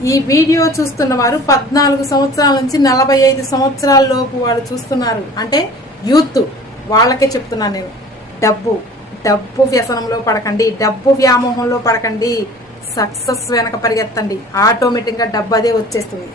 ఈ వీడియో చూస్తున్న వారు 14 సంవత్సరాల నుంచి 45 సంవత్సరాల లోపు వాళ్ళు చూస్తున్నారు. అంటే యూత్ వాళ్ళకే చెప్తున్నాను నేను. డబ్బు వ్యసనంలో పడకండి, డబ్బు వ్యామోహంలో పడకండి. సక్సెస్ వెనక పరిగెత్తండి, ఆటోమేటిక్ గా డబ్బు అదే వచ్చేస్తుంది.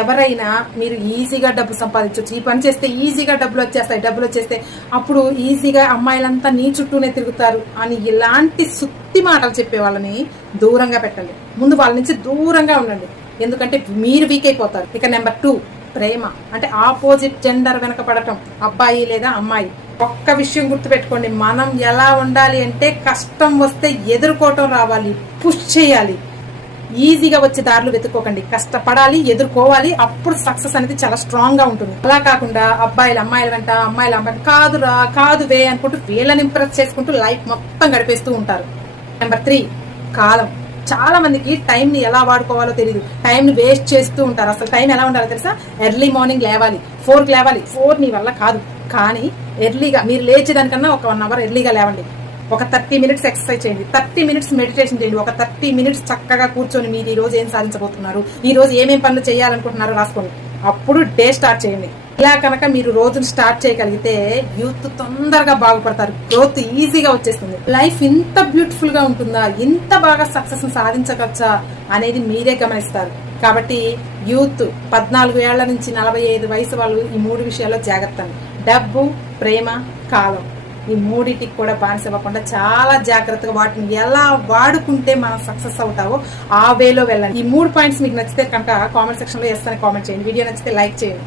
ఎవరైనా మీరు ఈజీగా డబ్బు సంపాదించవచ్చు, ఈ పని చేస్తే ఈజీగా డబ్బులు వచ్చేస్తే అప్పుడు ఈజీగా అమ్మాయిలంతా నీ చుట్టూనే తిరుగుతారు అని ఇలాంటి సుత్తి మాటలు చెప్పే వాళ్ళని దూరంగా పెట్టండి. ముందు వాళ్ళ నుంచి దూరంగా ఉండండి, ఎందుకంటే మీరు వీక్ అయిపోతారు. ఇక నెంబర్ 2, ప్రేమ. అంటే ఆపోజిట్ జెండర్ వెనక పడటం, అబ్బాయి లేదా అమ్మాయి. ఒక్క విషయం గుర్తుపెట్టుకోండి, మనం ఎలా ఉండాలి అంటే కష్టం వస్తే ఎదుర్కోవటం రావాలి, పుష్ చేయాలి. ఈజీగా వచ్చే దారులు వెతుక్కోకండి, కష్టపడాలి, ఎదుర్కోవాలి. అప్పుడు సక్సెస్ అనేది చాలా స్ట్రాంగ్ గా ఉంటుంది. అలా కాకుండా అమ్మాయిల వెంట కాదురా కాదువే అనుకుంటూ వీళ్ళని ఇంప్రెస్ చేసుకుంటూ లైఫ్ మొత్తం గడిపేస్తూ ఉంటారు. నెంబర్ 3, కాలం. చాలా మందికి టైం ని ఎలా వాడుకోవాలో తెలియదు, టైం ని వేస్ట్ చేస్తూ ఉంటారు. అసలు టైం ఎలా ఉండాలో తెలుసా? ఎర్లీ మార్నింగ్ లేవాలి, 4కి లేవాలి. 4 నీ వల్ల కాదు, కానీ ఎర్లీగా మీరు లేచేదానికన్నా ఒక 1 అవర్ ఎర్లీగా లేవండి. ఒక 30 మినిట్స్ ఎక్సర్సైజ్ చేయండి, 30 మినిట్స్ మెడిటేషన్ చేయండి, ఒక 30 మినిట్స్ చక్కగా కూర్చొని మీరు ఈ రోజు ఏం సాధించబోతున్నారు, ఈ రోజు ఏమేం పనులు చేయాలనుకుంటున్నారో రాసుకోండి. అప్పుడు డే స్టార్ట్ చేయండి. ఇలా కనుక మీరు రోజును స్టార్ట్ చేయగలిగితే యూత్ తొందరగా బాగుపడతారు, గ్రోత్ ఈజీగా వచ్చేస్తుంది. లైఫ్ ఇంత బ్యూటిఫుల్ గా ఉంటుందా, ఇంత బాగా సక్సెస్ సాధించవచ్చా అనేది మీరే గమనిస్తారు. కాబట్టి యూత్ 14 ఏళ్ల నుంచి 45 వయసు వాళ్ళు ఈ 3 విషయాల్లో జాగ్రత్త. డబ్బు, ప్రేమ, కాలం, ఈ 3టికి కూడా బానిస అవ్వకుండా చాలా జాగ్రత్తగా వాటిని ఎలా వాడుకుంటే మనం సక్సెస్ అవుతావో ఆ వేలో వెళ్ళండి. ఈ 3 పాయింట్స్ మీకు నచ్చితే కనుక కామెంట్ సెక్షన్ లో ఎస్ అని కామెంట్ చేయండి. వీడియో నచ్చితే లైక్ చేయండి.